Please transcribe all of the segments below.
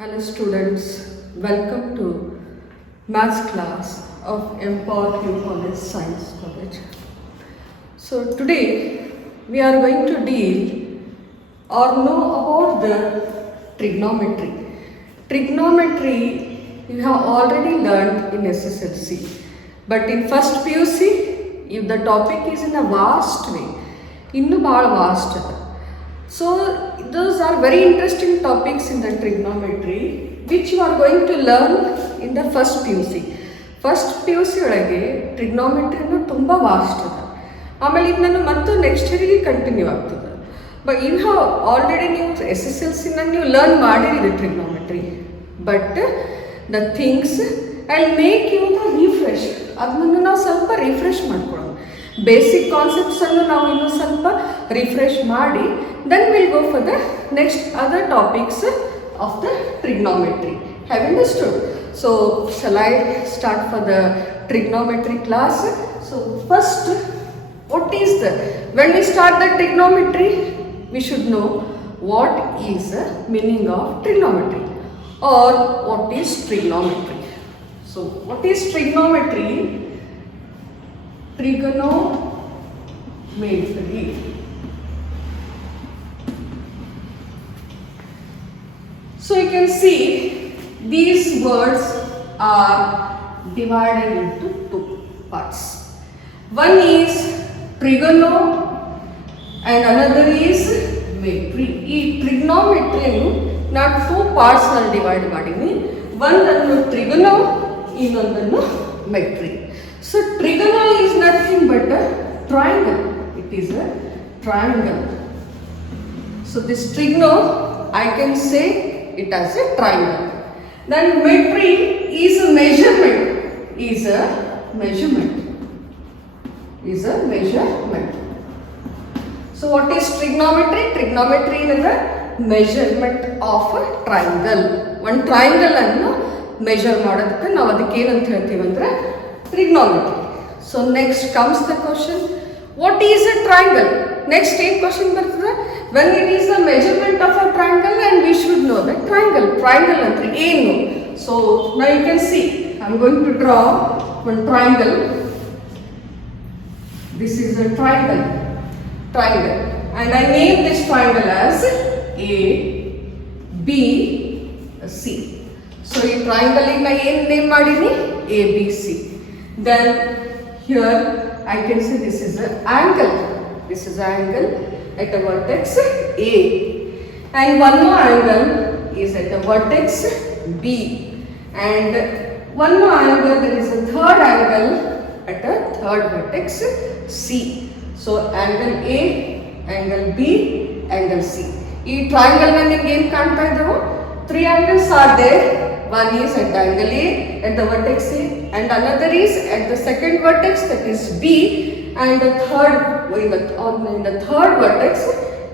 Hello students, welcome to maths class of Empower Q College Science College. So today we are going to deal or know about the trigonometry. Trigonometry you have already learned in SSLC, but in first PUC if the topic is in a vast way, innu bhal vast. So those are very interesting topics in the trigonometry which you are going to learn in the first PUC. First P U C ಒಳಗೆ ಟ್ರಿಗ್ನೋಮೆಟ್ರಿನೂ ತುಂಬ vast ಅದ. ಆಮೇಲೆ ಇದು ನಾನು ಮತ್ತು next ಇಯರಿಗೆ continue ಆಗ್ತದೆ. ಬಟ್ ಯು ಹ್ಯಾವ್ ಆಲ್ರೆಡಿ ನೀವು SSLC ನೀವು ಲರ್ನ್ ಮಾಡಿರಿ trigonometry, but the things I make you the refresh. ಅದನ್ನು ನಾವು ಸ್ವಲ್ಪ ರಿಫ್ರೆಶ್ ಮಾಡ್ಕೊಳ್ಳೋಣ. ಬೇಸಿಕ್ ಕಾನ್ಸೆಪ್ಟ್ಸನ್ನು ನಾವು ಇನ್ನೂ ಸ್ವಲ್ಪ ರಿಫ್ರೆಶ್ ಮಾಡಿ then will go for the next other topics of the trigonometry. Have understood? So shall I start for the trigonometry class? So first, when we start the trigonometry, we should know what is the meaning of trigonometry or what is trigonometry. So what is trigonometry? Trigonometry. So you can see these words are divided into two parts. One is trigono and another is metry. ಈ ಟ್ರಿಗ್ನೋಮೆಟ್ರಿಯನ್ನು ನಾನು two ಪಾರ್ಟ್ಸ್ನಲ್ಲಿ divide ಮಾಡೀನಿ. ಒಂದನ್ನು trigono, ಇನ್ನೊಂದನ್ನು metry. So trigono is nothing but a triangle. It is a triangle. So this trigono I can say it as a triangle. Then metry is a measurement. So what is trigonometry? Trigonometry is the measurement of a triangle. One triangle annu measure ಮಾಡೋದಕ್ಕೆ ನಾವು ಅದಕ್ಕೆ ಏನಂತ ಹೇಳ್ತೀವಿ ಅಂದ್ರೆ trigonometry. So next comes the question, what is a triangle? Next question ಬರ್ತದೆ, when it is the measurement of a triangle and we should know the triangle. Triangle ಅಂದ್ರೆ ಏನು? So now you can see I am going to draw one triangle. This is a triangle and I name this triangle as A B C. So in triangle ಗೆ ನಾನು ಏನು name ಮಾಡೀನಿ? ABC. Then here I can say this is an angle. This is an angle at a vertex A, and one more angle is at the vertex B, and one more angle, there is a third angle at a third vertex C. So angle A, angle B, angle C. This triangle na ninge ಏನು ಕಾಣ್ತಾ ಇದ್ದಾವೆ? Three angles are there. One is at the angle A at the vertex A, and another is at the second vertex, that is B, and the third in the third vertex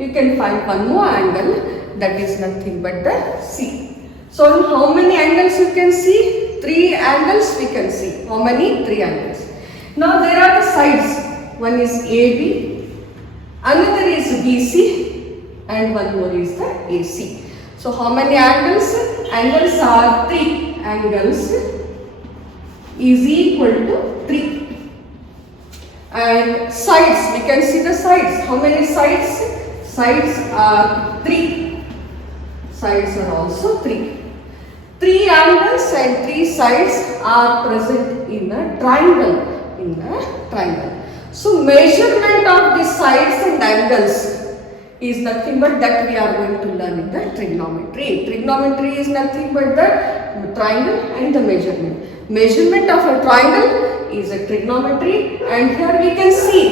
you can find one more angle, that is nothing but the C. So how many angles you can see? Three angles we can see. How many? Three angles. Now there are the sides. One is AB, another is BC, and one more is the AC. So how many angles? Angles are three. Angles is equal to 3. And sides, we can see the sides. How many sides? Sides are 3. Sides are also 3. 3 angles and 3 sides are present in a triangle. So measurement of the sides and angles is nothing but that we are going to learn in the trigonometry. Trigonometry is nothing but the triangle and the measurement. Measurement of a triangle is a trigonometry, and here we can see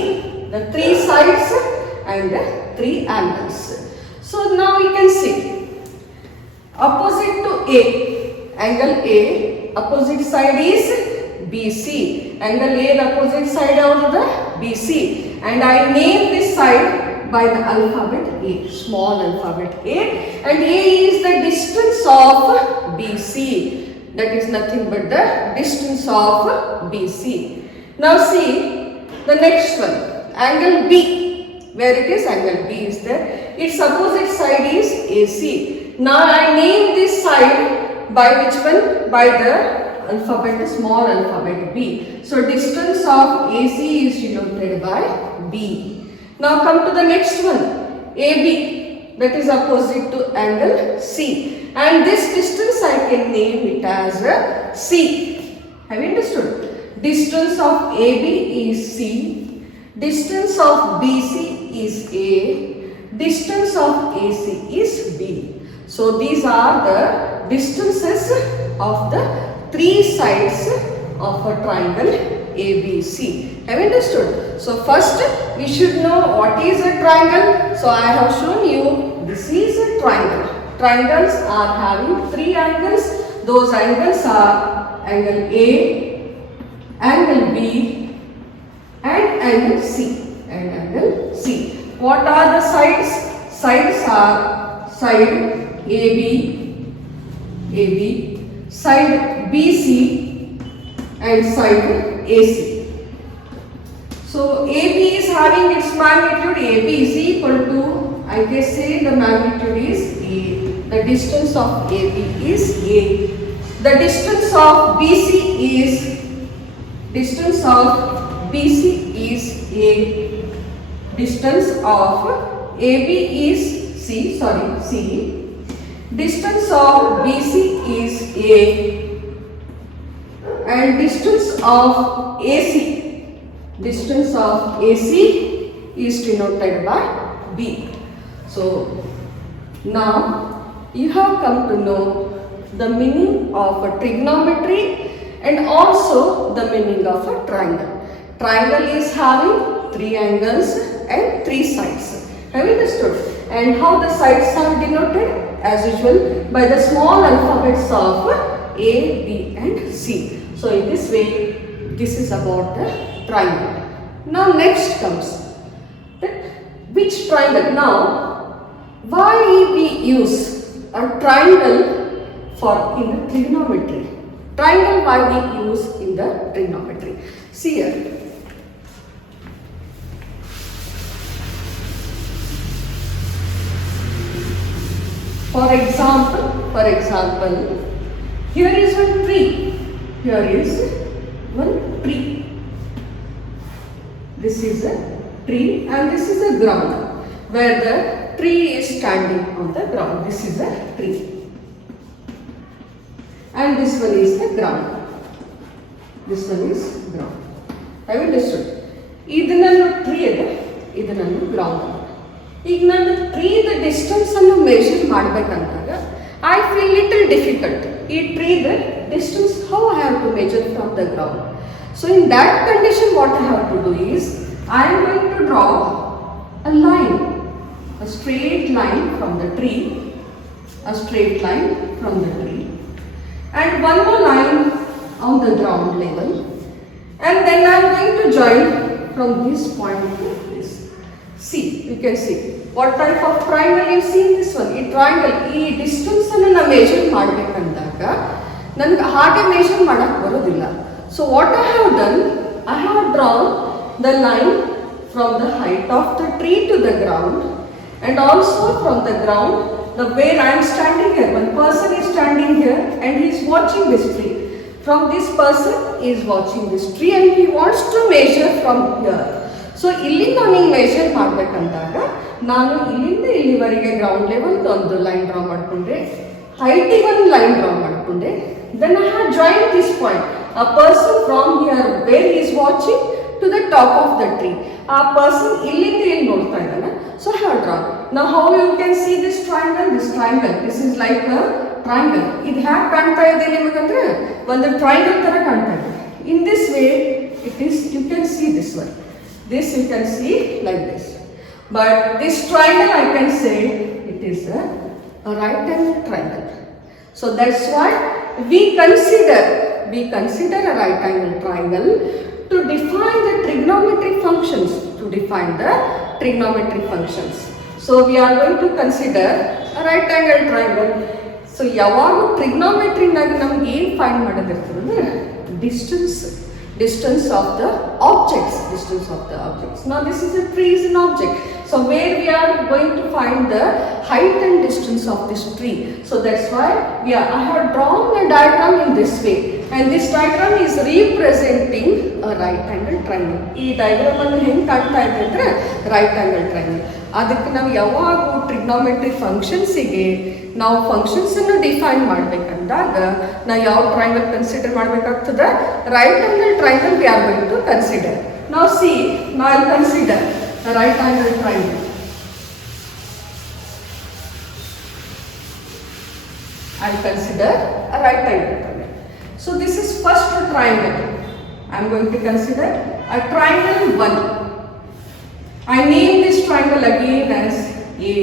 the 3 sides and the 3 angles. So now you can see opposite to A, angle A, opposite side is BC. Angle A, the opposite side of the BC, and I name this side by the alphabet A, small alphabet A, and A is the distance of BC. That is nothing but the distance of BC. Now see the next one, angle B. Where it is? Angle B is there. Its opposite side is AC. Now I name this side side by which one? By the alphabet, small alphabet B. So distance of AC is denoted by B. Now come to the next one, AB, that is opposite to angle C. And this distance I can name it as C. Have you understood? Distance of AB is C. Distance of BC is A. Distance of AC is B. So these are the distances of the three sides of a triangle ABC. Have you understood? So first we should know what is a triangle. So I have shown you this is a triangle. Triangles are having three angles. Those angles are angle A, angle B and angle C. And angle C. What are the sides? Sides are side AB, side BC and side AC. So AB is having its magnitude. AB is equal to, I can say the magnitude is A. The distance of AB is A. The distance of BC is A. Distance of AB is C. Distance of BC is A. And distance of AC is denoted by B. So now you have come to know the meaning of a trigonometry and also the meaning of a triangle. Triangle is having three angles and three sides. Have you understood? And how the sides are denoted? As usual by the small alphabets of A, B and C. So in this way, this is about the triangle. Now next comes that which triangle? Now why we use a triangle for in the trigonometry? Triangle why we use in the trigonometry? See here. For example, here is one tree. Here is one tree. This is a tree and this is a ground where the tree is standing on the ground. This is a tree. And this one is the ground. This one is ground. Have you understood? ಇದನ್ನು tree ಇದೆ, ಇದನ್ನು ground. ಈಗ ನಾನು ಟ್ರೀದ distance ಅನ್ನು measure ಮಾಡಬೇಕಂದಾಗ I feel little difficult. ಈ ಟ್ರೀದ distance how I have to measure from the ground. So in that condition what I have to do is I am going to draw a line, a straight line from the tree, and one more line on the ground level, and then I am going to join from this point to this. See, you can see what type of triangle you see in this one. ಈ triangle ಈ distance ಅನ್ನು ನಾನು measure ಮಾಡಬೇಕಂದಾಗ ನನಗೆ ಹಾಗೆ measure ಮಾಡಕ್ಕೆ ಬರೋದಿಲ್ಲ. So what I have done, I have drawn the line from the height of the tree to the ground, and also from the ground the where I am standing here. One person is standing here and he is watching this tree. From this person is watching this tree and he wants to measure from here. So ಇಲ್ಲಿಂದ ನೀವು measure ಮಾಡಬೇಕಂದಾಗ ನಾನು ಇಲ್ಲಿಂದ ಇಲ್ಲಿವರೆಗೆ ground level ಒಂದು line draw ಮಾಡಿಕೊಂಡೆ, ಹೈಟಿಗೆ ಒಂದು ಲೈನ್ ಡ್ರಾ ಮಾಡಿಕೊಂಡೆ. Then I have join this point. A person from here where is watching to the top of the tree. ಆ ಪರ್ಸನ್ ಇಲ್ಲಿಂದ ಏನು ನೋಡ್ತಾ ಇದ್ದಾನೆ. So have draw. Now how you can see this triangle. This is like a triangle. ಇದು ಹ್ಯಾಗೆ ಕಾಣ್ತಾ ಇದೆ ನಿಮಗಂದ್ರೆ ಒಂದು ಟ್ರಯಾಂಗಲ್ ತರ ಕಾಣ್ತಾ ಇದೆ. In this way it is, you can see this one. This you can see like this. But this triangle I can say it is a right angle triangle. So that's why we consider a right angle triangle to define the trigonometric functions. So we are going to consider a right angle triangle. So ಯಾವಾಗ trigonometry ನಾಗ ನಮಗೆ ಏನು find ಮಾಡೋದಿರ್ತದೆ distance of the objects. Now this is a tree is an object. So where we are going to find the height and distance of this tree. So that's why I have drawn a diagram in this way, and this diagram is representing a right angle triangle. ಈ diagram ಅನ್ನು ಹೆಂಗೆ ಕಾಣ್ತಾ ಇದೆ ಅಂದ್ರೆ right angle triangle. ಅದಕ್ಕೆ ನಾವು ಯಾವಾಗೂ trigonometry ಫಂಕ್ಷನ್ಸಿಗೆ ನಾವು ಫಂಕ್ಷನ್ಸ್ ಅನ್ನು ಡಿಫೈನ್ ಮಾಡಬೇಕಂದಾಗ ನಾವು ಯಾವ ಟ್ರಯಾಂಗಲ್ ಕನ್ಸಿಡರ್ ಮಾಡಬೇಕಾಗ್ತದೆ? Right angle triangle we are going to consider. ನಾವು ಸಿ ನಾವು consider right angle triangle. I'll consider a right angle triangle. So this is first triangle. I'm going to consider a triangle 1. I name this triangle again as A,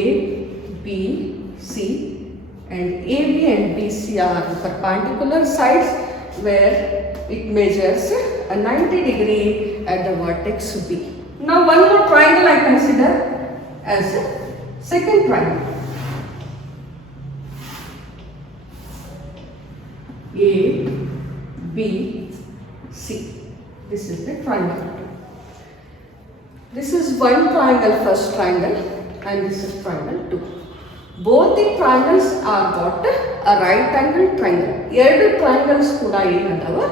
B, C, and AB and BC are perpendicular sides where it measures a 90 degree at the vertex B. Now one more triangle I consider as a second triangle. A, B, C. This is the triangle. This is one triangle, first triangle, and this is triangle 2. Both the triangles are got a right angle triangle. Two triangles kuda enadava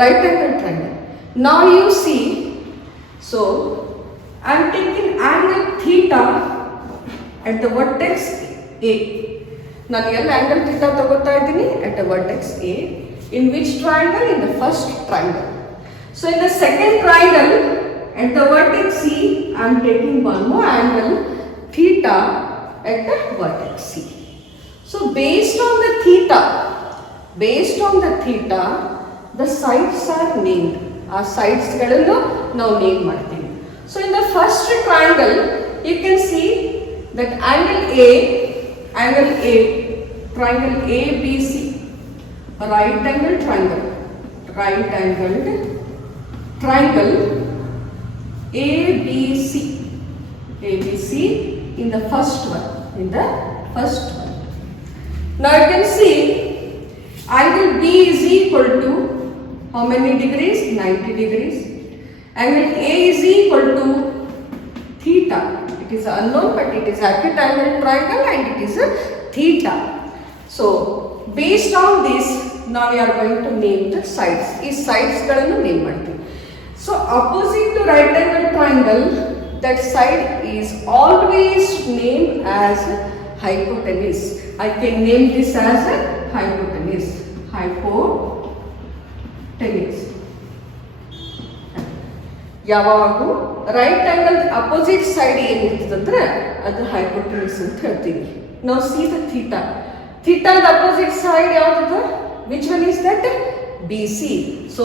right angle triangle. Now you see, so I am taking angle theta at the vertex A. ನಾನು ಎಲ್ಲ angle theta ತಗೋತಾ ಇದ್ದೀನಿ at the vertex A. In which triangle? In the first triangle. So in the second triangle at the vertex C, I am taking one more angle theta at the vertex C. So based on the theta, the sides are named. ಆ sides-ಗಳನ್ನು ನಾವು name ಮಾಡ್ತೀವಿ. So in the first triangle, you can see that angle A, triangle ABC, right angled triangle ABC in the first one. Now you can see angle B is equal to how many degrees? 90 degrees. Angle A is equal to theta. It is unknown, but it is acute angle triangle and it is a theta. So based on this, now we are going to name the sides. These sides ಗಳನ್ನು name ಮಾಡ್ತೀವಿ. So opposite to right angle triangle, that side is always named as hypotenuse. I can name this as a hypotenuse. ಯಾವಾಗೂ right angle opposite side ಏನಿರ್ತದಂದ್ರೆ ಅದು hypotenuse ಅಂತ ಹೇಳ್ತೀವಿ. ನಾವು C the ಥೀಟಾದ opposite side ಯಾವ್ದು? Which one is that? BC. So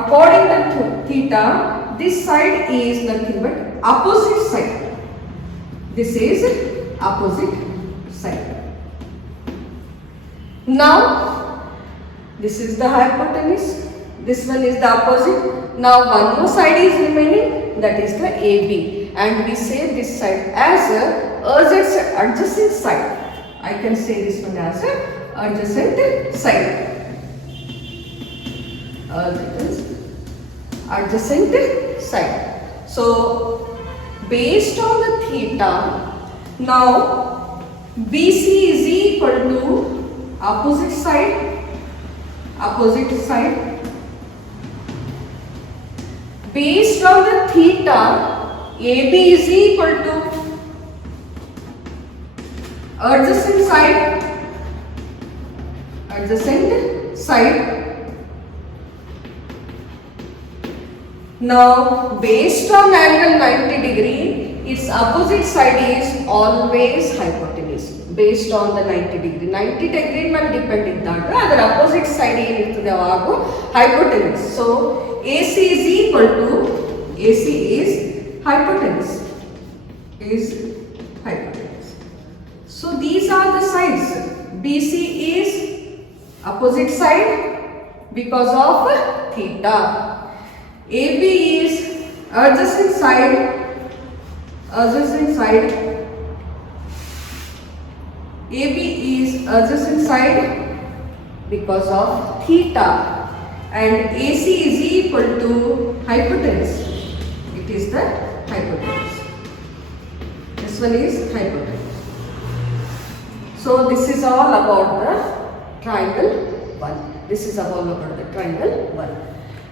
according to theta, this side is nothing but opposite side. This is opposite side. Now this is the hypotenuse. This one is the opposite. Now one more side is remaining, that is the AB, and we say this side as a adjacent side. I can say this one as a adjacent side. Adjacent side. So based on the theta, now BC is equal to opposite side. Based on the theta, AB is equal to adjacent side. Now based on angle 90 degree, its opposite side is always hypotenuse. Based on the 90 degree. 90 degree ಮೇಲೆ depend ಇದ್ದಾಗ ಅದರ opposite side ಏನಿರ್ತದೆ ಅವಾಗ hypotenuse. So AC is equal to hypotenuse. So these are the sides. BC is opposite side because of theta. AB is adjacent side AB is adjacent side because of theta, and AC is equal to hypotenuse. It is the hypotenuse. This one is hypotenuse. So this is all about the triangle 1. This is all about the triangle 1.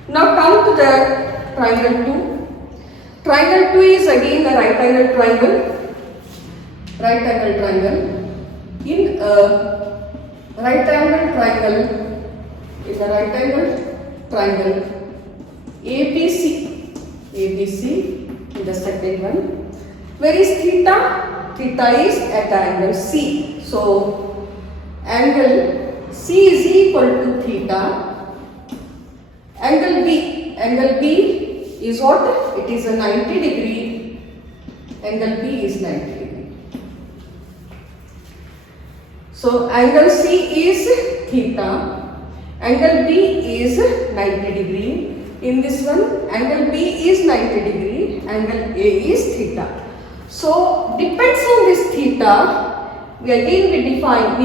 Now come to the triangle 2. Triangle 2 is again a right angle triangle. Right angle triangle. In a right angle triangle, in the right angle triangle ABC, ABC in the second one. Where is theta? Theta is at the angle C. So angle C is equal to theta. Angle B is what? It is a 90 degree. Angle B is 90 degree. So angle C is theta. Angle B is 90 degree. In this one, angle B is 90 degree. Angle A is theta. So depends on this theta. We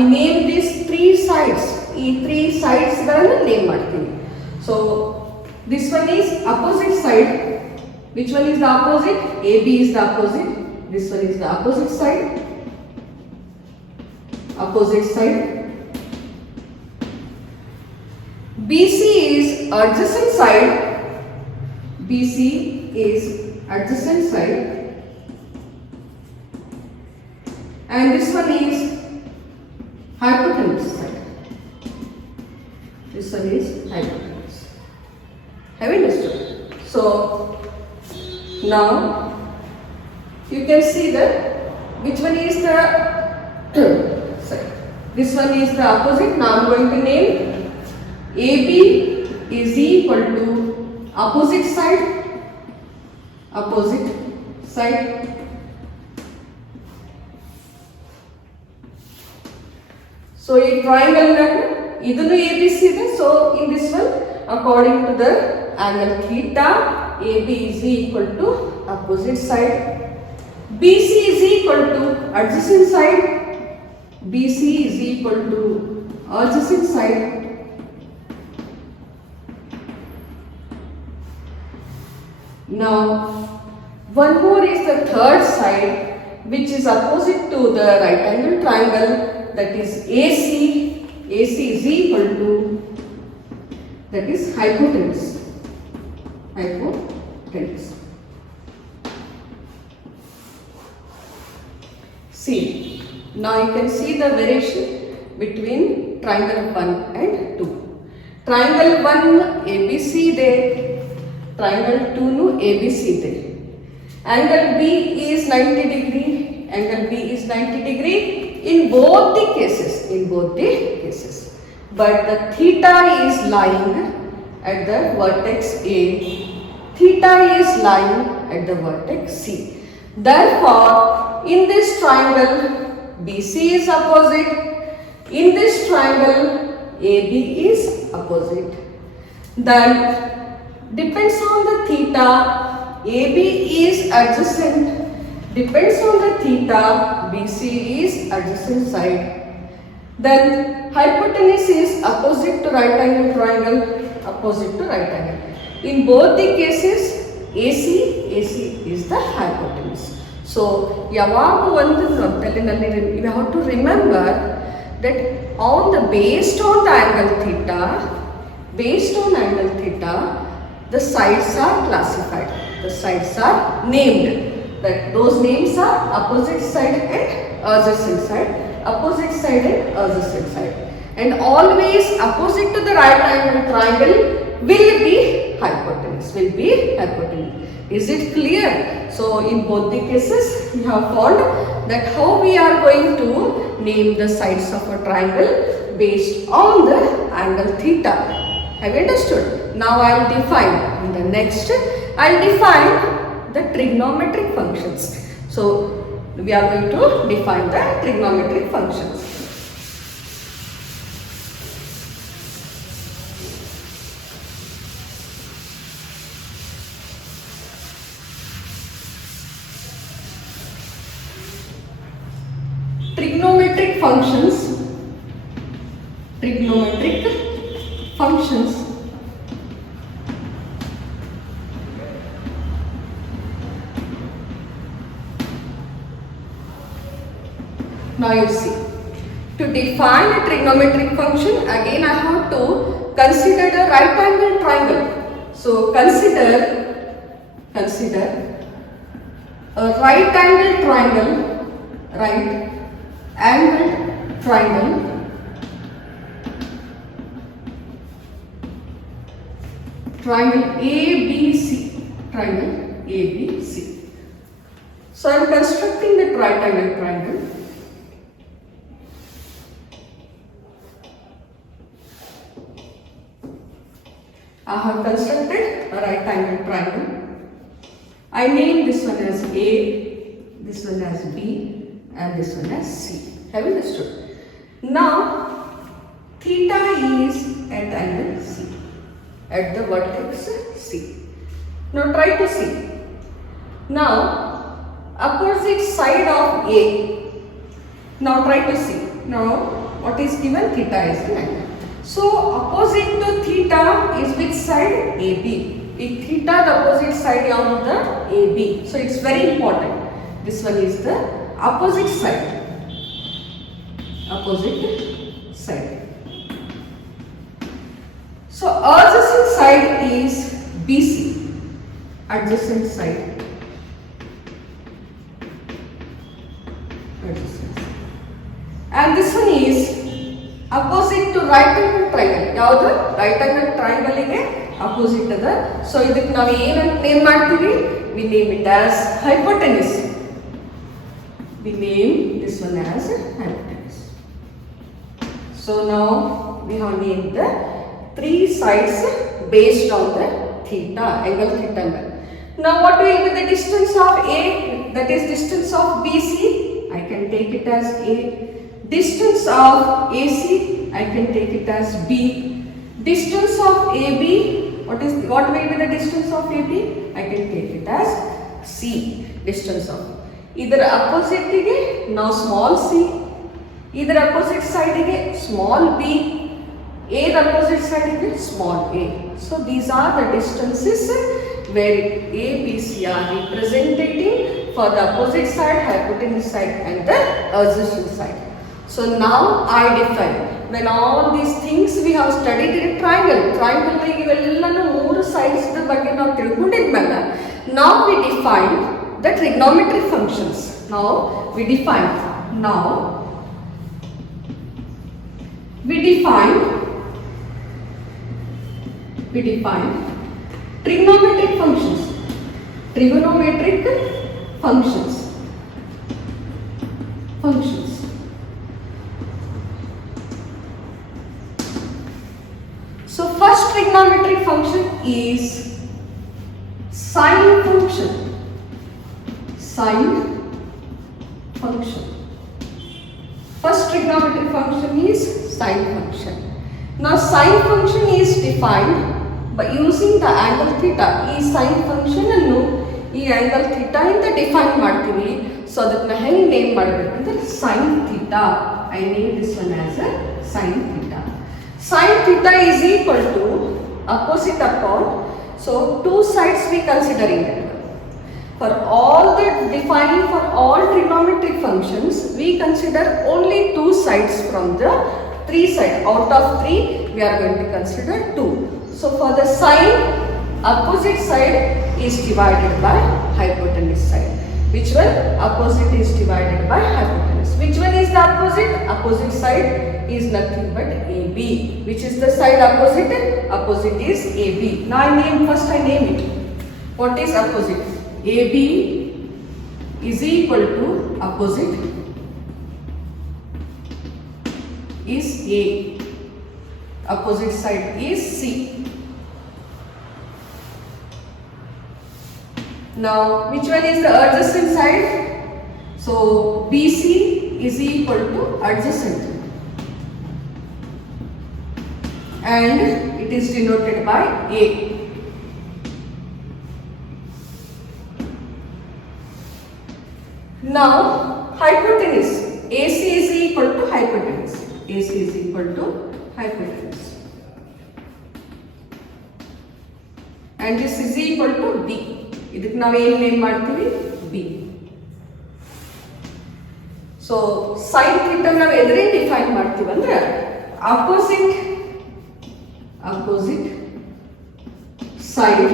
name these three sides. These three sides name ಮಾಡ್ತೀವಿ. So this one is opposite side. Which one is the opposite? AB is the opposite. This one is the opposite side. Opposite side. BC is adjacent side. BC is adjacent side. And this one is hypotenuse side. This one is hypotenuse. Have you understood? So now you can see that which one is the sorry, this one is the opposite. Now I am going to name AB is equal to opposite side. Opposite side. So in triangle idunu ABC ಇದೆ. So in this one, according to the angle theta, AB is equal to opposite side. BC is equal to adjacent side. BC is equal to adjacent side. Now one more is the third side, which is opposite to the right angle triangle. That is AC. AC is equal to, that is hypotenuse. Hypotenuse. See, now you can see the variation between triangle 1 and 2. Triangle 1 ABC there. Triangle 2 nu ABC there. Angle B is 90 degree. Angle B is 90 degree. In both the cases, but the theta is lying at the vertex A, theta is lying at the vertex C. Therefore, in this triangle, BC is opposite. In this triangle, AB is opposite. Then, depends on the theta, AB is adjacent. Depends on the theta, BC is adjacent side. Then hypotenuse is opposite to right angle triangle, opposite to right angle. In both the cases, AC is the hypotenuse. So, yavagu ondu tellинalli you have to remember that based on the angle theta, the sides are classified. The sides are named. That those names are opposite side and adjacent side, opposite side and adjacent side, and always opposite to the right angle triangle will be hypotenuse. Is it clear? So in both the cases we have found that how we are going to name the sides of a triangle based on the angle theta. Have you understood? Now I will define. In the next I will define the trigonometric functions. So we are going to define the trigonometric functions. Trigonometric functions Now you see. To define a trigonometric function, again I have to consider the right angle triangle. So consider a right angle triangle, triangle ABC, So I am constructing the right angle triangle. I have constructed a right angle triangle. I name this one as A, this one as B, and this one as C. Have you understood? Now, theta is at angle C, at the vertex C. Now try to see. Now, opposite side of A. Now try to see. Now, what is given? Theta is an angle. So, opposite to theta is which side? AB. If theta the opposite side of the AB. So, it's very important. This one is the opposite side. So, adjacent side is BC. Adjacent side. And this one is opposite to right angle triangle. ಯಾವುದು right angle triangle ಗೆ opposite ಅದ. So ಇದಕ್ಕೆ ನಾವು ಏನಂತ name ಮಾಡ್ತೀವಿ? We name it as hypotenuse. We name this one as hypotenuse. So now we have named the three sides based on the theta, angle theta. Now what will be the distance of A? That is distance of BC. I can take it as A. Distance of AC, I can take it as B. Distance of AB, what will be the distance of AB? I can take it as C. Distance of either opposite ige now small c, either opposite side ige small b, A the opposite side ige small a. So these are the distances where A, B, C are representing for the opposite side, hypotenuse side and the adjacent side. So now I define, when all these things we have studied in a triangle ಇವೆಲ್ಲನೂ ಮೂರು sides the ಬಗ್ಗೆ ನಾವು ತಿಳ್ಕೊಂಡಿದ್ಮೇಲೆ now we define the trigonometric functions. Now we define trigonometric functions. So first trigonometric function is sine function. First trigonometric function is sine function. Now sine function is defined by using the angle theta. ಈ sine function ಅನ್ನು ಈ angle theta ಇಂದ define ಮಾಡ್ತೀವಿ. So ಅದನ್ನ ಹೆಂಗೆ name ಮಾಡಬೇಕಂದ್ರೆ sin theta. I name this one as a sin theta. Sin theta is equal to opposite upon. So two sides we considering it. For all the defining for all trigonometric functions, we consider only two sides from the three sides. Out of three, we are going to consider two. So for the sine, opposite side is divided by hypotenuse side. Which one? Opposite is divided by hypotenuse. Which one is the opposite? Opposite side is nothing but AB. Which is the side opposite? Opposite is AB. Now I name it. What is opposite? AB is equal to opposite is A. Opposite side is C. Now which one is the adjacent side? So BC is equal to adjacent and it is denoted by A. Now hypotenuse, AC is equal to hypotenuse. And this is equal to B. ಇದಕ್ಕೆ ನಾವು ಏನು name ಮಾಡ್ತೀವಿ? B. So sine theta ನಾವು ಎದರಿಂದ define ಮಾಡ್ತೀವಿ ಅಂದ್ರೆ opposite side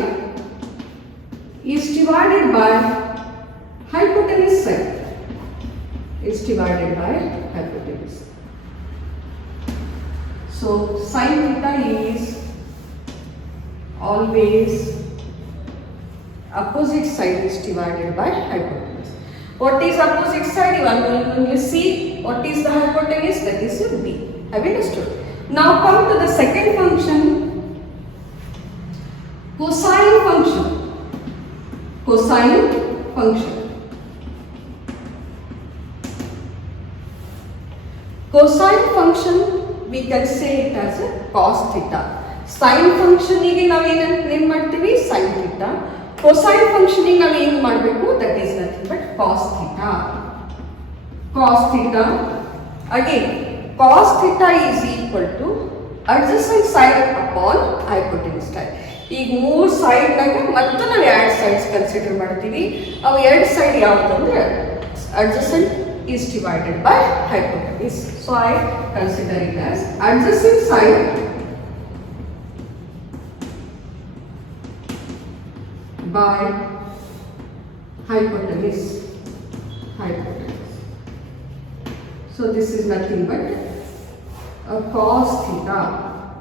is divided by hypotenuse side is divided by hypotenuse. So sin theta is always opposite side is divided by hypotenuse. What is opposite side? You will see what is the hypotenuse, that is b. Have you understood? Now come to the second function, cosine function. Cosine function. Cosine function we can say it as a cos theta. Sine function ಗೆ ನಾವು ಏನು ಮಾಡ್ತೀವಿ sin theta. Cosine function ಗೆ ನಾವು ಏನು ಮಾಡಬೇಕು, that is nothing but cos theta. Cos theta. Again, cos theta is equal to adjacent side upon hypotenuse side. ಈಗ ಮೂರು ಸೈಡ್ನಾಗ ಮತ್ತೆ ನಾವು ಎರಡು ಸೈಡ್ಸ್ ಕನ್ಸಿಡರ್ ಮಾಡ್ತೀವಿ. ಅವು ಎರಡು ಸೈಡ್ ಯಾವುದು ಅಂದ್ರೆ adjacent is divided by hypotenuse. So I consider it as adjacent side by hypotenuse. So this is nothing but a cos theta.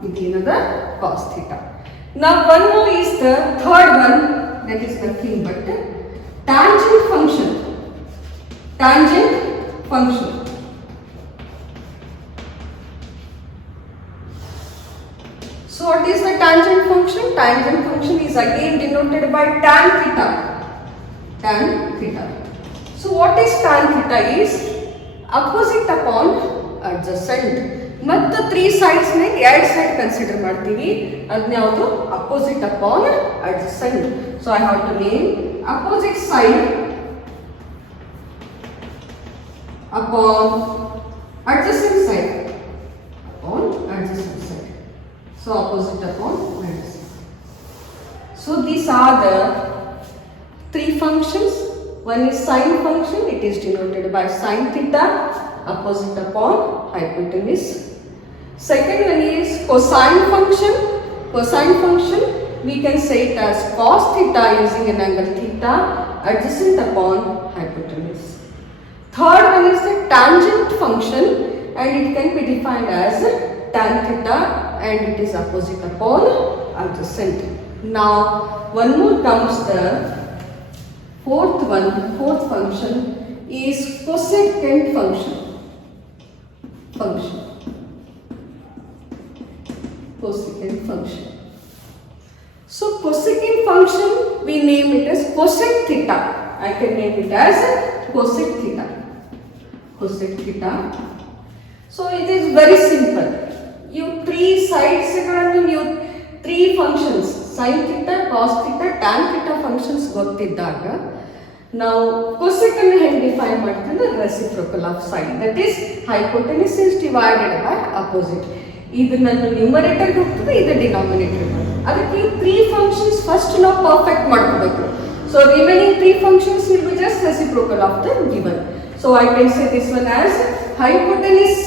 It is another cos theta. Now one more is the third one, that is nothing but tangent function. Tangent function. So what is the tangent function? Tangent function is again denoted by tan theta. Tan theta. So what is tan theta is opposite upon adjacent. ಮತ್ತು 3 sides ನೇ 2 side consider ಮಾಡ್ತೀವಿ. ಅದನ್ನ ಯಾವುದು opposite upon adjacent. So I have to name opposite side upon adjacent side. Upon adjacent side. So opposite upon adjacent. So these are the 3 functions. One is sine function. It is denoted by sin theta, opposite upon hypotenuse. Second one is cosine function. Cosine function we can say it as cos theta using an angle theta adjacent upon hypotenuse. Third one is the tangent function and it can be defined as tan theta and it is opposite upon adjacent. Now one more comes the fourth function is cosecant function. Cosecant function. So cosecant function we name it as cosec theta. I can name it as cosec theta. Cosec theta. So it is very simple. You 3 sides you 3 functions sin theta, cos theta, tan theta functions ಗೊತ್ತಿದ್ದಾಗ ನಾವು cosecant ಹೆಂಗೆ define ಮಾಡ್ತೀವಿ reciprocal of sine, that is hypotenuse is divided by opposite. ಇದು ನನ್ನ numerator ಹೋಗ್ತದೆ, ಇದು denominator. ಅದಕ್ಕೆ 3 functions first ನಾವು perfect ಮಾಡ್ಕೋಬೇಕು. So remaining 3 functions will be just reciprocal of the given. So I can say this one as hypotenuse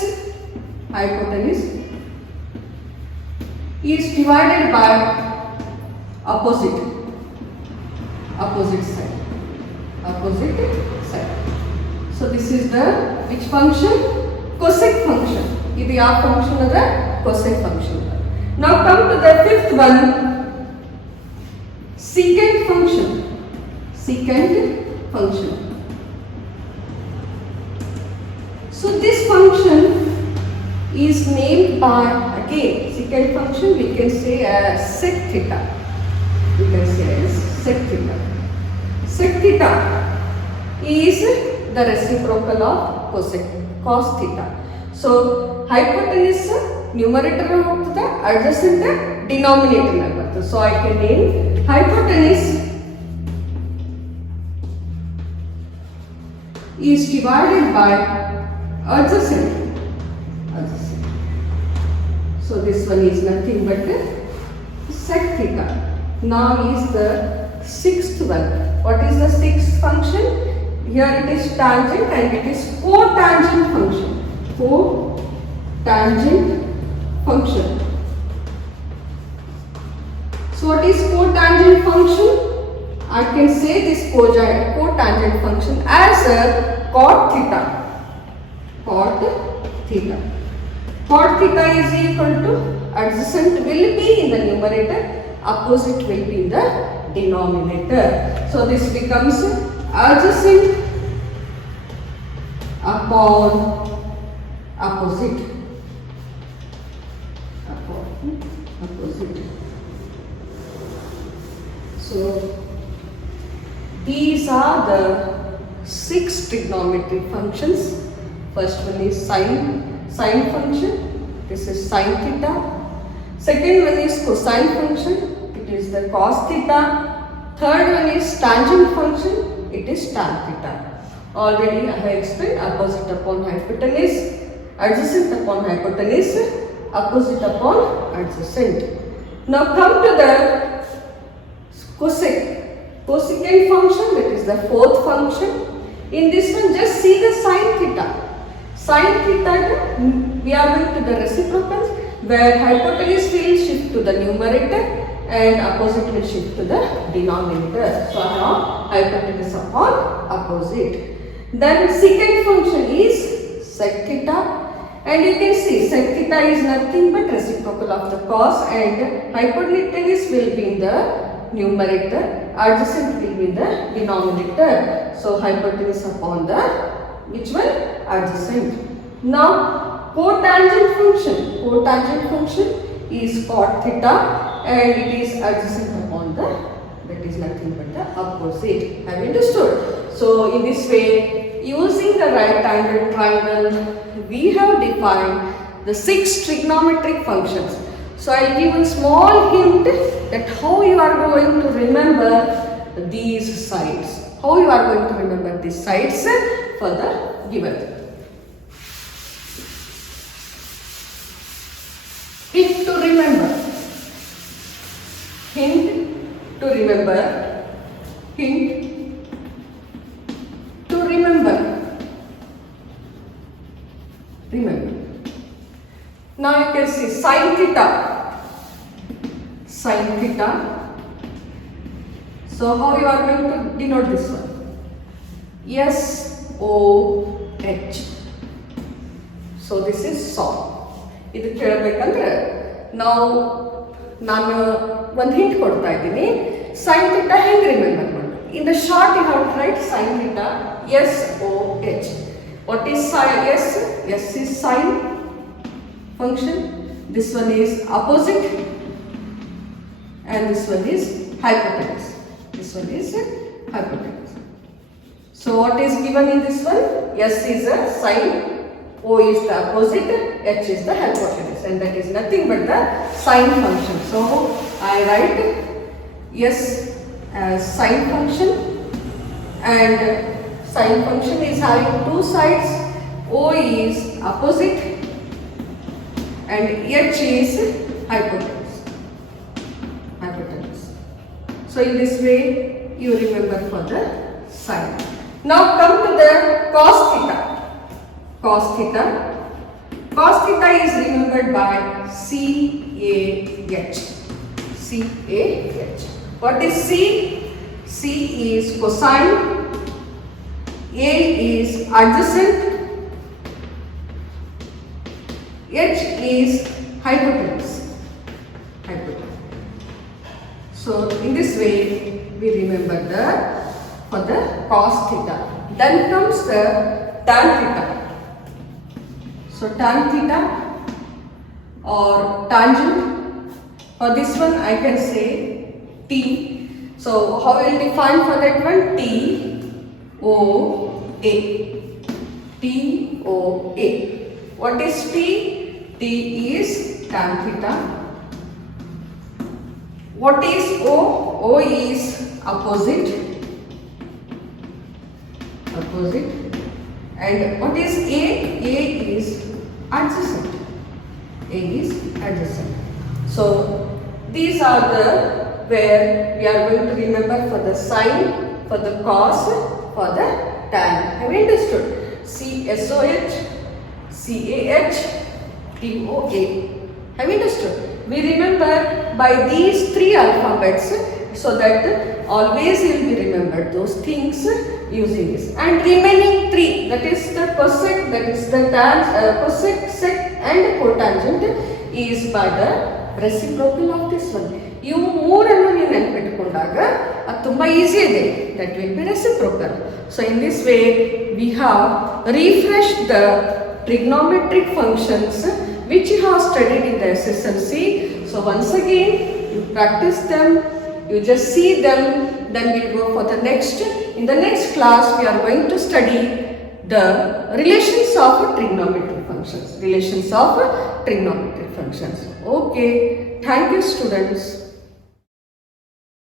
is divided by opposite side. So this is the which function? Cosec function. ಇದು ಯಾವ function ಅಂದ್ರೆ cosec function. Now come to the fifth one, secant function. So this function is named by, again, secant function we can say as sec theta. Sec theta is the reciprocal of cos theta. So hypotenuse numerator ಹೋಗ್ತದೆ, adjacent denominator ನಲ್ಲಿ ಬರ್ತದೆ. So I can name hypotenuse is divided by adjacent. So this one is nothing but sec theta. Now is the sixth one. What is the sixth function? Here it is tangent and it is cotangent function. Cotangent function. So what is cotangent function? I can say this cotangent function as a cot theta. Cot theta. Cot theta is equal to adjacent will be in the numerator, opposite will be in the denominator. So this becomes adjacent upon opposite. Opposite. So these are the 6 trigonometric functions. First one is sine function. This is sine theta. Second one is cosine function. It is the cos theta. Third one is tangent function. It is tan theta. Already I have explained opposite upon hypotenuse, adjacent upon hypotenuse, opposite upon adjacent. Now come to the cosecant function, that is the fourth function. In this one, just see the sine theta. Sine theta, we are going to the reciprocals where hypotenuse will shift to the numerator and opposite will shift to the denominator. So I have hypotenuse upon opposite. Then secant function is sec theta, and you can see sec theta is nothing but reciprocal of the cos, and hypotenuse will be in the numerator, adjacent will be in the denominator. So hypotenuse upon the which one? Adjacent. Now cotangent function is cot theta and it is adjacent upon the, that is nothing but the opposite. Have you understood? So in this way, using the right angle triangle, we have defined the 6 trigonometric functions. So I will give a small hint that how you are going to remember these sides. How you are going to remember these sides for the given. Hint to remember. Hint to remember. Hint to remember. Remember. Now you can see sine theta. Sine theta. So how you are going to denote this one? SOH. So this is saw. ಇದು ಕೇಳಬೇಕಂದ್ರೆ ನಾವು ನಾನು ಒಂದು hint ಕೊಡ್ತಾ ಇದ್ದೀನಿ. Sine theta ಹೆಂಗೆ remember ಮಾಡಿ? In the short you have to write sine theta SOH. What is sin? S is sine function. This one is opposite and this one is hypotenuse. This one is hypotenuse. So what is given in this one? S is a sine, O is the opposite, H is the hypotenuse, and that is nothing but the sine function. So I write S as sine function, and sine function is having two sides. O is opposite and H is hypotenuse. So in this way you remember for the sine. Now come to the cos theta. Cos theta is remembered by CAH. What is C? C is cosine, A is adjacent, H is hypotenuse. So in this way we remember for the cos theta. Then comes the tan theta. So tan theta or tangent, for this one I can say T. So how I will define for that one? TOA. What is T? T is tan theta. What is O? O is opposite. And what is A? A is adjacent. So these are the where we are going to remember for the sine, for the cos, for the tan. Have you understood? CSOH, CAH, TOA. Have you understood? We remember by these three alphabets, so that always you will be remembered those things using this. And remaining three, that is the cosec, that is the tan, cosec, sec and cotangent is by the reciprocal of this one. ಇವು ಮೂರನ್ನು ನೀವು ನೆನಪಿಟ್ಟುಕೊಂಡಾಗ ಅದು ತುಂಬ easy ಇದೆ. That will be reciprocal. So in this way we have refreshed the trigonometric functions which you have studied in the SSLC. So once again you practice them, you just see them, then we'll go for the next. In the next class we are going to study the relations of trigonometric functions. Okay, thank you students.